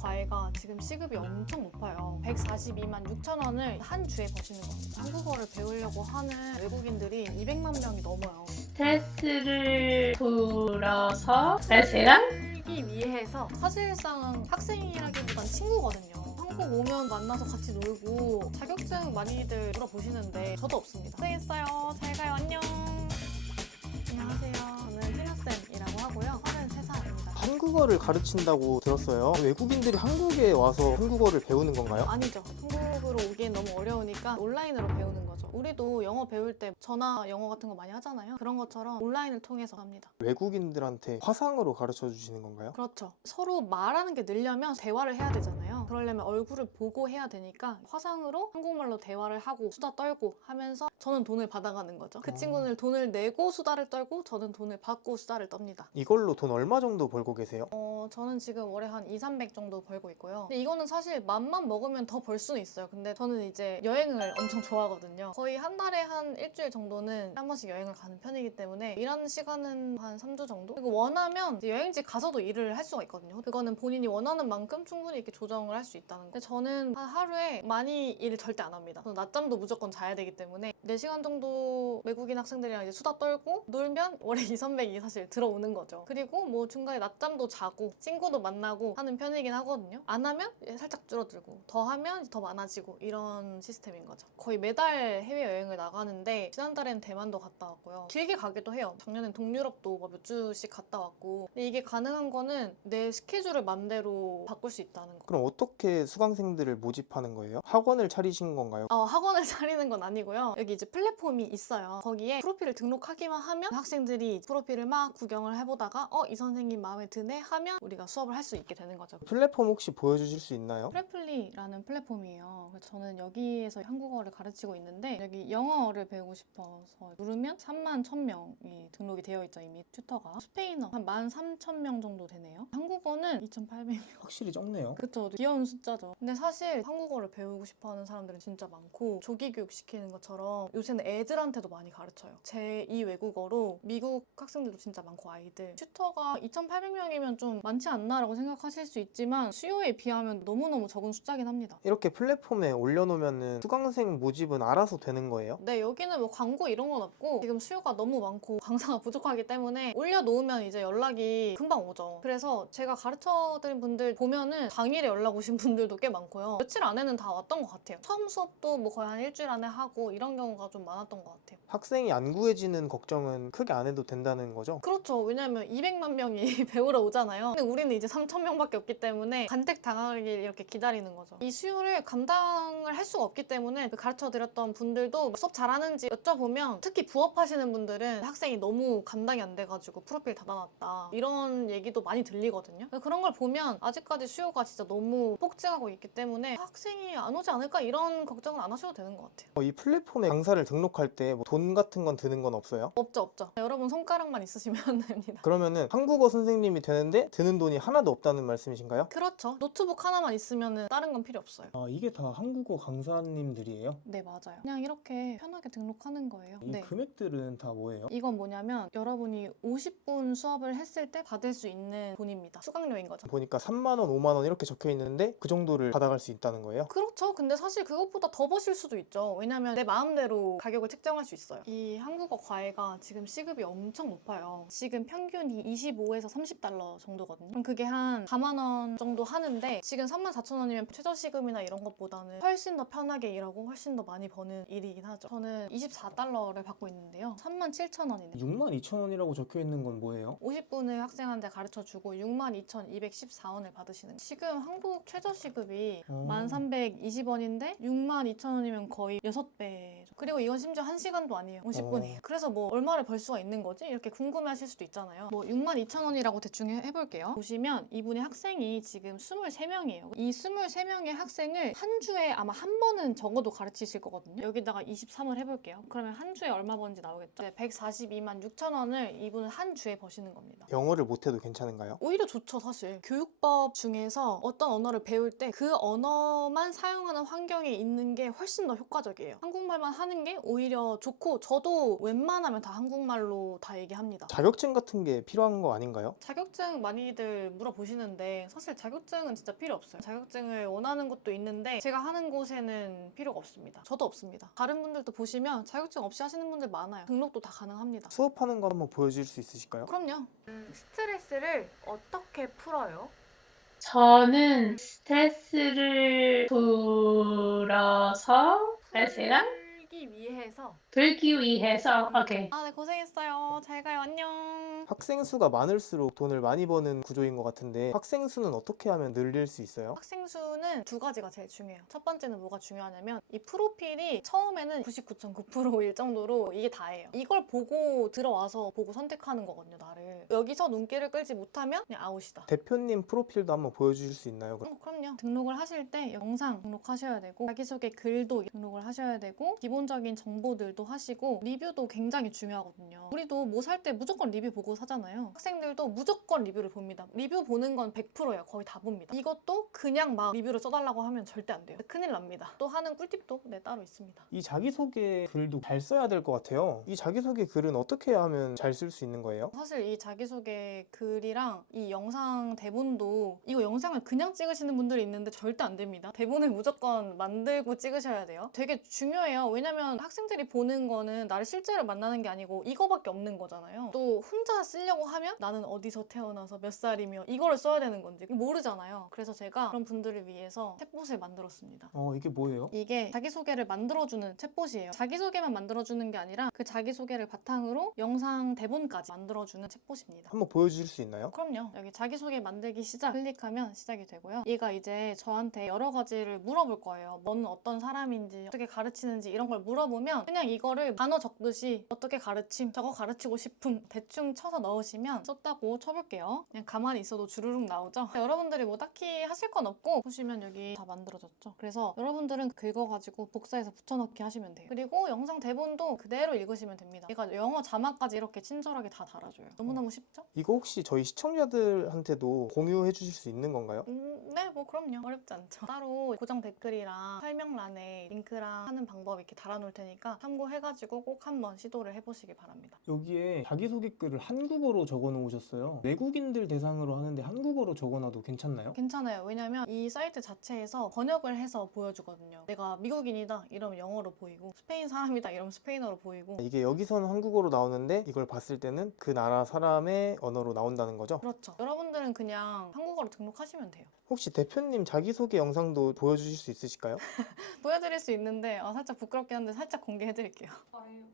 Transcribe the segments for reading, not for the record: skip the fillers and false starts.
과외가 지금 시급이 엄청 높아요. 142만 6천 원을 한 주에 버시는 겁니다. 한국어를 배우려고 하는 외국인들이 200만 명이 넘어요. 스트레스를 풀어서 스트레스랑 풀기 위해서 사실상 학생이라기보단 친구거든요. 한국 오면 만나서 같이 놀고 자격증 많이들 물어보시는데 저도 없습니다. 고생했어요. 잘 가요. 안녕. 안녕하세요. 저는 신효쌤이라고 하고요. 33살입니다. 한국어를 가르친다고 들었어요. 외국인들이 한국에 와서 한국어를 배우는 건가요? 아니죠. 한국으로 오기엔 너무 어려우니까 온라인으로 배우는 거죠. 우리도 영어 배울 때 전화 영어 같은 거 많이 하잖아요. 그런 것처럼 온라인을 통해서 합니다. 외국인들한테 화상으로 가르쳐 주시는 건가요? 그렇죠. 서로 말하는 게 늘려면 대화를 해야 되잖아요. 그러려면 얼굴을 보고 해야 되니까 화상으로 한국말로 대화를 하고 수다 떨고 하면서 저는 돈을 받아가는 거죠. 그 친구는 돈을 내고 수다를 떨고 저는 돈을 받고 수다를 떱니다. 이걸로 돈 얼마 정도 벌고 계세요? 저는 지금 월에 한 2, 300 정도 벌고 있고요. 근데 이거는 사실 맘만 먹으면 더 벌 수는 있어요. 근데 저는 이제 여행을 엄청 좋아하거든요. 거의 한 달에 한 일주일 정도는 한 번씩 여행을 가는 편이기 때문에 일하는 시간은 한 3주 정도? 그리고 원하면 이제 여행지 가서도 일을 할 수가 있거든요. 그거는 본인이 원하는 만큼 충분히 이렇게 조정을 할 수 있다는 거. 근데 저는 한 하루에 많이 일을 절대 안 합니다. 저는 낮잠도 무조건 자야 되기 때문에 4시간 정도 외국인 학생들이랑 이제 수다 떨고 놀면 월에 2, 300이 사실 들어오는 거죠. 그리고 뭐 중간에 낮잠도 자고 친구도 만나고 하는 편이긴 하거든요. 안 하면 살짝 줄어들고 더 하면 더 많아지고 이런 시스템인 거죠. 거의 매달 해외여행을 나가는데 지난달엔 대만도 갔다 왔고요. 길게 가기도 해요. 작년엔 동유럽도 몇 주씩 갔다 왔고. 근데 이게 가능한 거는 내 스케줄을 맘대로 바꿀 수 있다는 거. 그럼 어떻게 수강생들을 모집하는 거예요? 학원을 차리신 건가요? 학원을 차리는 건 아니고요. 여기 이제 플랫폼이 있어요. 거기에 프로필을 등록하기만 하면 학생들이 프로필을 막 구경을 해보다가 이 선생님 마음에 드네 하면 우리가 수업을 할 수 있게 되는 거죠. 플랫폼 혹시 보여주실 수 있나요? 프레플리라는 플랫폼이에요. 그래서 저는 여기에서 한국어를 가르치고 있는데 여기 영어를 배우고 싶어서 누르면 3만 1,000명이 등록이 되어 있죠. 이미 튜터가. 스페인어 한 13,000명 정도 되네요. 한국어는 2,800명. 확실히 적네요. 그쵸. 귀여운 숫자죠. 근데 사실 한국어를 배우고 싶어하는 사람들은 진짜 많고 조기 교육 시키는 것처럼 요새는 애들한테도 많이 가르쳐요. 제2 외국어로 미국 학생들도 진짜 많고 아이들. 튜터가 2,800명이면 좀 많지 않나라고 생각하실 수 있지만 수요에 비하면 너무너무 적은 숫자긴 합니다. 이렇게 플랫폼에 올려놓으면 수강생 모집은 알아서 되는 거예요? 네, 여기는 뭐 광고 이런 건 없고 지금 수요가 너무 많고 강사가 부족하기 때문에 올려놓으면 이제 연락이 금방 오죠. 그래서 제가 가르쳐드린 분들 보면은 당일에 연락 오신 분들도 꽤 많고요. 며칠 안에는 다 왔던 것 같아요. 처음 수업도 뭐 거의 한 일주일 안에 하고 이런 경우가 좀 많았던 것 같아요. 학생이 안 구해지는 걱정은 크게 안 해도 된다는 거죠? 그렇죠. 왜냐면 200만 명이 배우러 오잖아요. 근데 우리는 이제 3,000명밖에 없기 때문에 간택 당하길 이렇게 기다리는 거죠. 이 수요를 감당을 할 수가 없기 때문에 가르쳐드렸던 분들도 수업 잘하는지 여쭤보면 특히 부업하시는 분들은 학생이 너무 감당이 안 돼가지고 프로필 닫아놨다 이런 얘기도 많이 들리거든요. 그런 걸 보면 아직까지 수요가 진짜 너무 폭증하고 있기 때문에 학생이 안 오지 않을까 이런 걱정은 안 하셔도 되는 것 같아요. 이 플랫폼에 강사를 등록할 때 돈 같은 건 드는 건 없어요? 없죠. 여러분 손가락만 있으시면 됩니다. 그러면은 한국어 선생님이 되는데 드는 돈이 하나도 없다는 말씀이신가요? 그렇죠. 노트북 하나만 있으면 다른 건 필요 없어요. 이게 다 한국어 강사님들이에요? 네, 맞아요. 그냥 이렇게 편하게 등록하는 거예요. 이 네. 금액들은 다 뭐예요? 이건 뭐냐면 여러분이 50분 수업을 했을 때 받을 수 있는 돈입니다. 수강료인 거죠. 보니까 3만 원, 5만 원 이렇게 적혀 있는데 그 정도를 받아갈 수 있다는 거예요? 그렇죠. 근데 사실 그것보다 더 버실 수도 있죠. 왜냐면 내 마음대로 가격을 책정할 수 있어요. 이 한국어 과외가 지금 시급이 엄청 높아요. 지금 평균이 25에서 30달러 정도거든요. 그럼 그게 한 4만 원 정도 하는데 지금 34,000원이면 최저시급이나 이런 것보다는 훨씬 더 편하게 일하고 훨씬 더 많이 버는 일이긴 하죠. 저는 24달러를 받고 있는데요. 37,000원이네요. 62,000원이라고 적혀 있는 건 뭐예요? 50분을 학생한테 가르쳐주고 62,214원을 받으시는 거예요. 지금 한국 최저시급이 1,320원인데 62,000원이면 거의 6배. 그리고 이건 심지어 1시간도 아니에요. 50분이에요. 그래서 뭐 얼마를 벌 수가 있는 거지? 이렇게 궁금해하실 수도 있잖아요. 뭐 62,000원이라고 대충 해볼게요. 보시면 이분의 학생이 지금 23명이에요. 이 23명의 학생을 한 주에 아마 한 번은 적어도 가르치실 거거든요. 여기다가 23을 해볼게요. 그러면 한 주에 얼마 버는지 나오겠죠? 142만 6천 원을 이분은 한 주에 버시는 겁니다. 영어를 못해도 괜찮은가요? 오히려 좋죠, 사실. 교육법 중에서 어떤 언어를 배울 때 그 언어만 사용하는 환경에 있는 게 훨씬 더 효과적이에요. 한국말만 하는 게 오히려 좋고, 저도 웬만하면 다 한국말로 다 얘기합니다. 자격증 같은 게 필요한 거 아닌가요? 자격증 많이들 물어보시는데 사실 자격증은 진짜 필요 없어요. 자격증을 원하는 곳도 있는데 제가 하는 곳에는 필요가 없습니다. 저도 없습니다. 다른 분들도 보시면 자격증 없이 하시는 분들 많아요. 등록도 다 가능합니다. 수업하는 거 한번 보여줄 수 있으실까요? 그럼요. 스트레스를 어떻게 풀어요? 저는 스트레스를 풀어서 레스랑 풀기 위해서. 오케이. 아, 네, 고생했어요. 잘 가요. 안녕. 학생 수가 많을수록 돈을 많이 버는 구조인 것 같은데 학생 수는 어떻게 하면 늘릴 수 있어요? 학생 수는 두 가지가 제일 중요해요. 첫 번째는 뭐가 중요하냐면 이 프로필이 처음에는 99.9%일 정도로 이게 다예요. 이걸 보고 들어와서 보고 선택하는 거거든요, 나를. 여기서 눈길을 끌지 못하면 그냥 아웃이다. 대표님 프로필도 한번 보여주실 수 있나요? 그럼요. 등록을 하실 때 영상 등록하셔야 되고 자기소개 글도 등록을 하셔야 되고 기본적인 정보들도 하시고 리뷰도 굉장히 중요하거든요. 우리도 뭐 살 때 무조건 리뷰 보고 사잖아요. 학생들도 무조건 리뷰를 봅니다. 리뷰 보는 건 100%예요. 거의 다 봅니다. 이것도 그냥 막 리뷰를 써달라고 하면 절대 안 돼요. 큰일 납니다. 또 하는 꿀팁도 따로 있습니다. 이 자기소개 글도 잘 써야 될 것 같아요. 이 자기소개 글은 어떻게 하면 잘 쓸 수 있는 거예요? 사실 이 자기소개 글이랑 이 영상 대본도 이거 영상을 그냥 찍으시는 분들이 있는데 절대 안 됩니다. 대본을 무조건 만들고 찍으셔야 돼요. 되게 중요해요. 왜냐면 학생들이 보는 거는 나를 실제로 만나는 게 아니고 이거밖에 없는 거잖아요. 또 혼자 쓰려고 하면 나는 어디서 태어나서 몇 살이며 이거를 써야 되는 건지 모르잖아요. 그래서 제가 그런 분들을 위해서 챗봇을 만들었습니다. 이게 뭐예요? 이게 자기소개를 만들어주는 챗봇이에요. 자기소개만 만들어주는 게 아니라 그 자기소개를 바탕으로 영상 대본까지 만들어주는 챗봇입니다. 한번 보여주실 수 있나요? 그럼요. 여기 자기소개 만들기 시작 클릭하면 시작이 되고요. 얘가 이제 저한테 여러 가지를 물어볼 거예요. 너는 어떤 사람인지, 어떻게 가르치는지 이런 걸 물어보면 그냥 이거를 단어 적듯이 어떻게 가르침, 저거 가르치고 싶음 대충 쳐서 넣으시면 썼다고 쳐볼게요. 그냥 가만히 있어도 주르륵 나오죠? 여러분들이 뭐 딱히 하실 건 없고 보시면 여기 다 만들어졌죠? 그래서 여러분들은 긁어가지고 복사해서 붙여넣기 하시면 돼요. 그리고 영상 대본도 그대로 읽으시면 됩니다. 얘가 영어 자막까지 이렇게 친절하게 다 달아줘요. 너무너무 쉽죠? 이거 혹시 저희 시청자들한테도 공유해 주실 수 있는 건가요? 네, 뭐 그럼요. 어렵지 않죠. 따로 고정 댓글이랑 설명란에 링크랑 하는 방법 이렇게 달아놓을 테니까 참고해가지고 꼭 한번 시도를 해보시기 바랍니다. 여기에 자기소개 글을 한국어로 적어 놓으셨어요. 외국인들 대상으로 하는데 한국어로 적어놔도 괜찮나요? 괜찮아요. 왜냐면 이 사이트 자체에서 번역을 해서 보여주거든요. 내가 미국인이다 이러면 영어로 보이고 스페인 사람이다 이러면 스페인어로 보이고 이게 여기서는 한국어로 나오는데 이걸 봤을 때는 그 나라 사람의 언어로 나온다는 거죠? 그렇죠. 여러분들은 그냥 한국어로 등록하시면 돼요. 혹시 대표님 자기소개 영상도 보여주실 수 있으실까요? 보여드릴 수 있는데 살짝 부끄럽긴 한데 살짝 공개해드릴게요.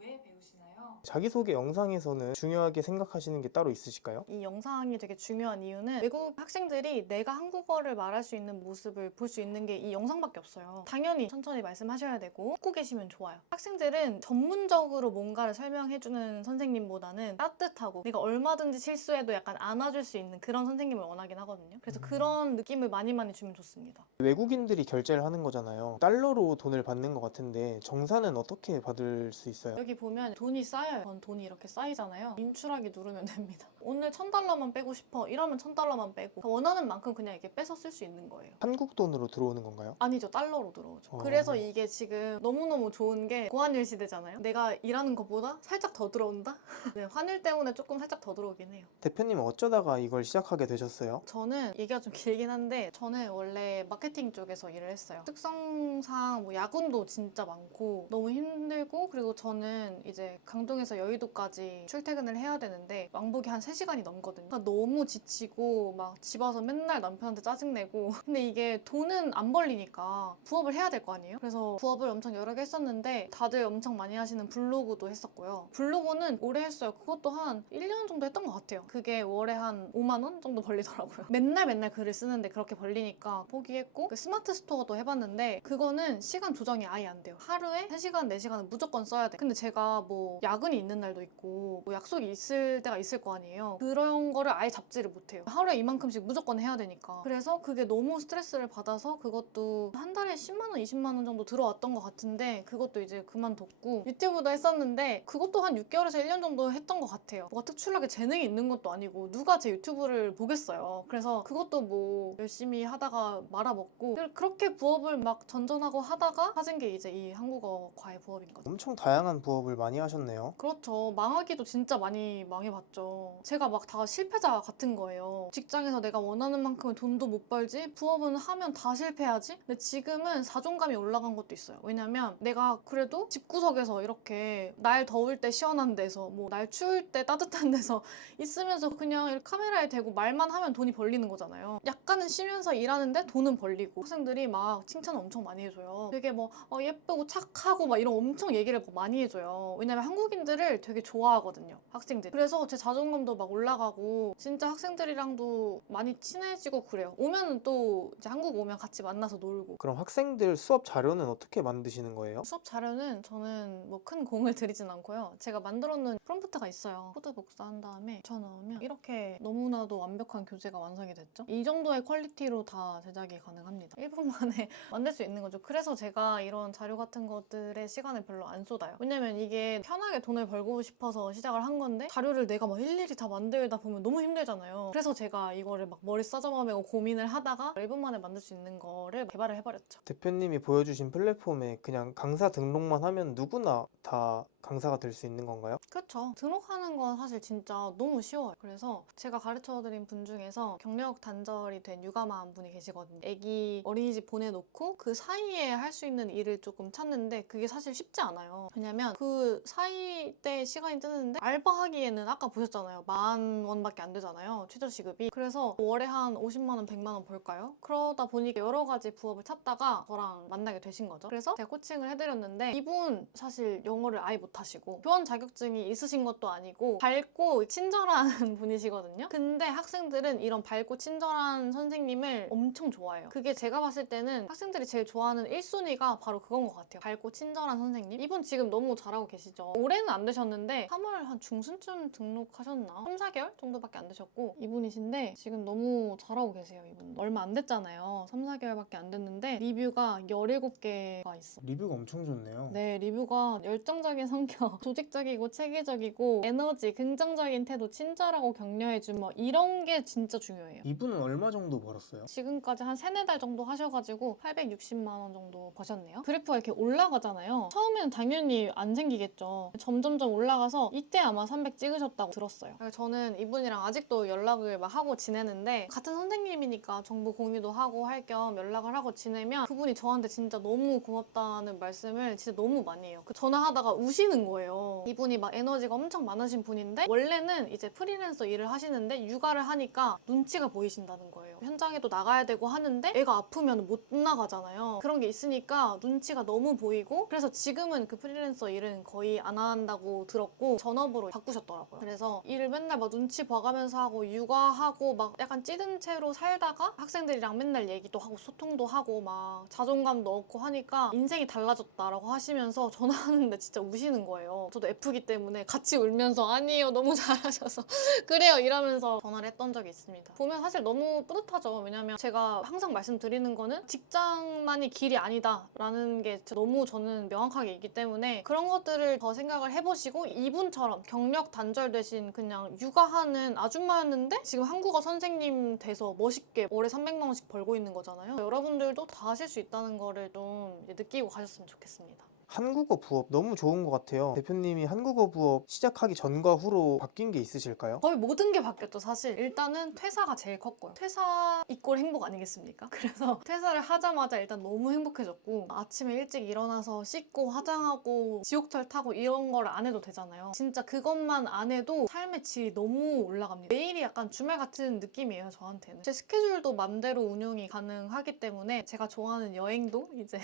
왜 배우시나요? 자기소개 영상에서는 중요하게 생각하시는 게 따로 있으실까요? 이 영상이 되게 중요한 이유는 외국 학생들이 내가 한국어를 말할 수 있는 모습을 볼 수 있는 게 이 영상밖에 없어요. 당연히 천천히 말씀하셔야 되고 듣고 계시면 좋아요. 학생들은 전문적으로 뭔가를 설명해주는 선생님보다는 따뜻하고 내가 얼마든지 실수해도 약간 안아줄 수 있는 그런 선생님을 원하긴 하거든요. 그래서 그런 느낌을 많이 주면 좋습니다. 외국인들이 결제를 하는 거잖아요. 달러로 돈을 받는 것 같은데 정산은 어떻게 받을 수 있어요? 여기 보면 돈이 쌓여요. 전 돈이 이렇게 쌓이잖아요. 인출하기 누르면 됩니다. 오늘 $1,000만 빼고 싶어 이러면 $1,000만 빼고 원하는 만큼 그냥 이렇게 빼서 쓸 수 있는 거예요. 한국 돈으로 들어오는 건가요? 아니죠. 달러로 들어오죠. 어. 그래서 이게 지금 너무너무 좋은 게 고환율 시대잖아요. 내가 일하는 것보다 살짝 더 들어온다? 네, 환율 때문에 조금 살짝 더 들어오긴 해요. 대표님은 어쩌다가 이걸 시작하게 되셨어요? 저는 얘기가 좀 길긴 한데 저는 원래 마케팅 쪽에서 일을 했어요. 특성상 뭐 야근도 진짜 많고 너무 힘들고 그리고 저는 이제 강동에서 여의도까지 출퇴근을 해야 되는데 왕복이 한 3시간이 넘거든요. 그러니까 너무 지치고 막 집 와서 맨날 남편한테 짜증내고 근데 이게 돈은 안 벌리니까 부업을 해야 될 거 아니에요? 그래서 부업을 엄청 여러 개 했었는데 다들 엄청 많이 하시는 블로그도 했었고요. 블로그는 오래 했어요. 그것도 한 1년 정도 했던 것 같아요. 그게 월에 한 5만 원 정도 벌리더라고요. 맨날 글을 쓰는데 그렇게 벌리니까 포기했고 그 스마트 스토어도 해봤는데 그거는 시간 조정이 아예 안 돼요. 하루에 3시간, 4시간은 무조건 써야 돼. 근데 제가 뭐 야근이 시험이 있는 날도 있고 뭐 약속이 있을 때가 있을 거 아니에요. 그런 거를 아예 잡지를 못해요. 하루에 이만큼씩 무조건 해야 되니까. 그래서 그게 너무 스트레스를 받아서 그것도 한 달에 10만 원, 20만 원 정도 들어왔던 것 같은데 그것도 이제 그만뒀고 유튜브도 했었는데 그것도 한 6개월에서 1년 정도 했던 것 같아요. 뭐가 특출나게 재능이 있는 것도 아니고 누가 제 유튜브를 보겠어요. 그래서 그것도 뭐 열심히 하다가 말아먹고 그렇게 부업을 막 전전하고 하다가 찾은 게 이제 이 한국어 과외 부업인 거죠. 엄청 다양한 부업을 많이 하셨네요. 그렇죠. 망하기도 진짜 많이 망해봤죠. 제가 막 다 실패자 같은 거예요. 직장에서 내가 원하는 만큼의 돈도 못 벌지? 부업은 하면 다 실패하지? 근데 지금은 자존감이 올라간 것도 있어요. 왜냐면 내가 그래도 집구석에서 이렇게 날 더울 때 시원한 데서 뭐 날 추울 때 따뜻한 데서 있으면서 그냥 이렇게 카메라에 대고 말만 하면 돈이 벌리는 거잖아요. 약간은 쉬면서 일하는데 돈은 벌리고 학생들이 막 칭찬 엄청 많이 해줘요. 되게 뭐 예쁘고 착하고 막 이런 엄청 얘기를 많이 해줘요. 왜냐면 한국인들을 되게 좋아하거든요, 학생들이. 그래서 제 자존감도 막 올라가고 진짜 학생들이랑도 많이 친해지고 그래요. 오면은 또 이제 한국 오면 같이 만나서 놀고. 그럼 학생들 수업 자료는 어떻게 만드시는 거예요? 수업 자료는 저는 뭐 큰 공을 들이진 않고요. 제가 만들어 놓은 프롬프트가 있어요. 코드 복사한 다음에 붙여넣으면 이렇게 너무나도 완벽한 교재가 완성이 됐죠. 이 정도의 퀄리티로 다 제작이 가능합니다. 1분 만에 만들 수 있는 거죠. 그래서 제가 이런 자료 같은 것들에 시간을 별로 안 쏟아요. 왜냐면 이게 편하게 돈을 벌고 싶어서 시작을 한 건데 자료를 내가 막 일일이 다 만들다 보면 너무 힘들잖아요. 그래서 제가 이거를 막 머리 싸저마매고 고민을 하다가 1분 만에 만들 수 있는 거를 개발을 해버렸죠. 대표님이 보여주신 플랫폼에 그냥 강사 등록만 하면 누구나 다 강사가 될 수 있는 건가요? 그렇죠. 등록하는 건 사실 진짜 너무 쉬워요. 그래서 제가 가르쳐드린 분 중에서 경력 단절이 된 육아맘 분이 계시거든요. 애기 어린이집 보내놓고 그 사이에 할 수 있는 일을 조금 찾는데 그게 사실 쉽지 않아요. 왜냐면 그 사이 때 시간이 뜨는데 알바하기에는 아까 보셨잖아요. 10,000원밖에 안 되잖아요. 최저시급이. 그래서 월에 한 50만 원, 100만 원 벌까요? 그러다 보니까 여러 가지 부업을 찾다가 저랑 만나게 되신 거죠. 그래서 제가 코칭을 해드렸는데 이분 사실 영어를 아예 못하시고 교원 자격증이 있으신 것도 아니고 밝고 친절한 분이시거든요. 근데 학생들은 이런 밝고 친절한 선생님을 엄청 좋아해요. 그게 제가 봤을 때는 학생들이 제일 좋아하는 1순위가 바로 그건 것 같아요. 밝고 친절한 선생님. 이분 지금 너무 잘하고 계시죠. 올해는 안 되셨는데 3월 한 중순쯤 등록하셨나? 3, 4개월 정도밖에 안 되셨고 이분이신데 지금 너무 잘하고 계세요. 이분 얼마 안 됐잖아요. 3, 4개월밖에 안 됐는데 리뷰가 17개가 있어. 리뷰가 엄청 좋네요. 네, 리뷰가 열정적인 성격, 조직적이고 체계적이고 에너지, 긍정적인 태도, 친절하고 격려해준 뭐 이런 게 진짜 중요해요. 이분은 얼마 정도 벌었어요? 지금까지 한 3, 4달 정도 하셔가지고 860만 원 정도 버셨네요. 그래프가 이렇게 올라가잖아요. 처음에는 당연히 안 생기겠죠. 점점점 올라가서 이때 아마 300 찍으셨다고 들었어요. 저는 이분이랑 아직도 연락을 막 하고 지내는데 같은 선생님이니까 정보 공유도 하고 할 겸 연락을 하고 지내면 그분이 저한테 진짜 너무 고맙다는 말씀을 진짜 너무 많이 해요. 전화하다가 우시는 거예요. 이분이 막 에너지가 엄청 많으신 분인데 원래는 이제 프리랜서 일을 하시는데 육아를 하니까 눈치가 보이신다는 거예요. 현장에도 나가야 되고 하는데 애가 아프면 못 나가잖아요. 그런 게 있으니까 눈치가 너무 보이고 그래서 지금은 그 프리랜서 일은 거의 안 한다고 들었고 전업으로 바꾸셨더라고요. 그래서 일을 맨날 막 눈치 봐가면서 하고 육아하고 막 약간 찌든 채로 살다가 학생들이랑 맨날 얘기도 하고 소통도 하고 막 자존감도 얻고 하니까 인생이 달라졌다라고 하시면서 전화하는데 진짜 우시는 거예요. 저도 F기 때문에 같이 울면서 아니에요 너무 잘하셔서 그래요 이러면서 전화를 했던 적이 있습니다. 보면 사실 너무 뿌듯하죠. 왜냐면 제가 항상 말씀드리는 거는 직장만이 길이 아니다 라는 게 너무 저는 명확하게 있기 때문에 그런 것들을 더 생각을 해보시고 이분처럼 경력 단절되신 그냥 육아하는 아줌마였는데 지금 한국어 선생님 돼서 멋있게 월에 300만 원씩 벌고 있는 거잖아요. 여러분들도 다 하실 수 있다는 거를 좀 느끼고 가셨으면 좋겠습니다. 한국어 부업 너무 좋은 것 같아요. 대표님이 한국어 부업 시작하기 전과 후로 바뀐 게 있으실까요? 거의 모든 게 바뀌었죠 사실. 일단은 퇴사가 제일 컸고요. 퇴사 이꼴 행복 아니겠습니까? 그래서 퇴사를 하자마자 일단 너무 행복해졌고 아침에 일찍 일어나서 씻고 화장하고 지옥철 타고 이런 걸 안 해도 되잖아요. 진짜 그것만 안 해도 삶의 질이 너무 올라갑니다. 매일이 약간 주말 같은 느낌이에요 저한테는. 제 스케줄도 맘대로 운영이 가능하기 때문에 제가 좋아하는 여행도 이제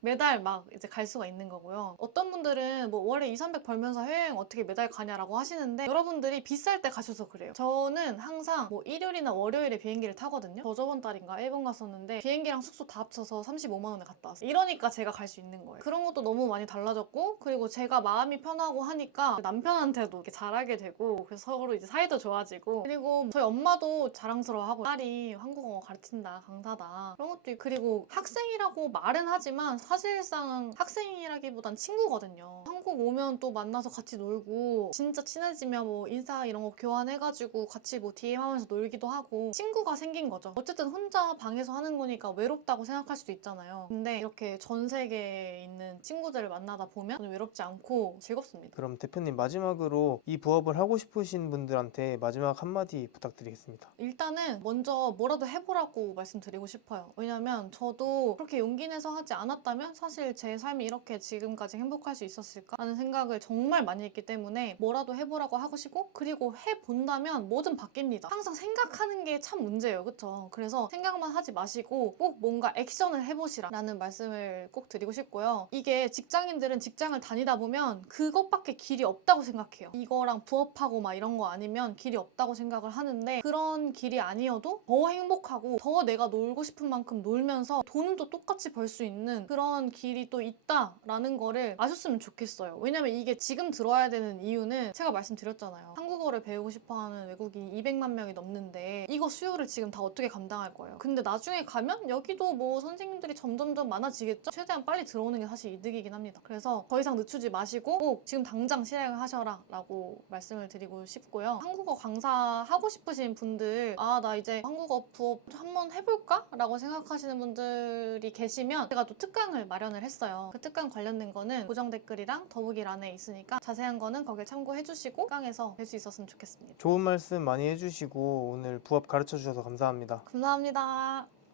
매달 막 이제 갈 수가 있는 있는 거고요. 어떤 분들은 뭐 월에 2, 300 벌면서 해외여행 어떻게 매달 가냐라고 하시는데 여러분들이 비쌀 때 가셔서 그래요. 저는 항상 뭐 일요일이나 월요일에 비행기를 타거든요. 저번 달인가 일본 갔었는데 비행기랑 숙소 다 합쳐서 35만 원에 갔다 왔어요. 이러니까 제가 갈 수 있는 거예요. 그런 것도 너무 많이 달라졌고, 그리고 제가 마음이 편하고 하니까 남편한테도 이렇게 잘하게 되고, 그래서 서로 이제 사이도 좋아지고, 그리고 저희 엄마도 자랑스러워하고 딸이 한국어 가르친다, 강사다, 그런 것도 있고. 그리고 학생이라고 말은 하지만 사실상 학생이라기보단 친구거든요. 한국 오면 또 만나서 같이 놀고, 진짜 친해지면 뭐 인사 이런 거 교환해가지고 같이 뭐 DM 하면서 놀기도 하고 친구가 생긴 거죠. 어쨌든 혼자 방에서 하는 거니까 외롭다고 생각할 수도 있잖아요. 근데 이렇게 전 세계에 있는 친구들을 만나다 보면 저는 외롭지 않고 즐겁습니다. 그럼 대표님 마지막으로 이 부업을 하고 싶으신 분들한테 마지막 한마디 부탁드리겠습니다. 일단은 먼저 뭐라도 해보라고 말씀드리고 싶어요. 왜냐면 저도 그렇게 용기 내서 하지 않았다면 사실 제 삶이 이렇게 지금까지 행복할 수 있었을까 하는 생각을 정말 많이 했기 때문에 뭐라도 해보라고 하고 싶고, 그리고 해본다면 뭐든 바뀝니다. 항상 생각하는 게 참 문제예요. 그쵸? 그래서 생각만 하지 마시고 꼭 뭔가 액션을 해보시라 라는 말씀을 꼭 드리고 싶고요. 이게 직장인들은 직장을 다니다 보면 그것밖에 길이 없다고 생각해요. 이거랑 부업하고 막 이런 거 아니면 길이 없다고 생각을 하는데, 그런 길이 아니어도 더 행복하고 더 내가 놀고 싶은 만큼 놀면서 돈은 또 똑같이 벌 수 있는 그런 길이 또 있다라는 거를 아셨으면 좋겠어요. 왜냐면 이게 지금 들어야 되는 이유는 제가 말씀드렸잖아요. 한국어를 배우고 싶어하는 외국인이 200만 명이 넘는데 이거 수요를 지금 다 어떻게 감당할 거예요. 근데 나중에 가면 여기도 뭐 선생님들이 점점점 많아지겠죠? 최대한 빨리 들어오는 게 사실 이득이긴 합니다. 그래서 더 이상 늦추지 마시고 꼭 지금 당장 실행을 하셔라 라고 말씀을 드리고 싶고요. 한국어 강사 하고 싶으신 분들, 아, 나 이제 한국어 부업 한번 해볼까? 라고 생각하시는 분들이 계시면 제가 또 특강을 마련을 했어요. 그 특강 관련된 거는 고정 댓글이랑 더보기란에 있으니까 자세한 거는 거길 참고해 주시고 특강에서 뵐 수 있었으면 좋겠습니다. 좋은 말씀 많이 해주시고 오늘 부업 가르쳐 주셔서 감사합니다. 감사합니다.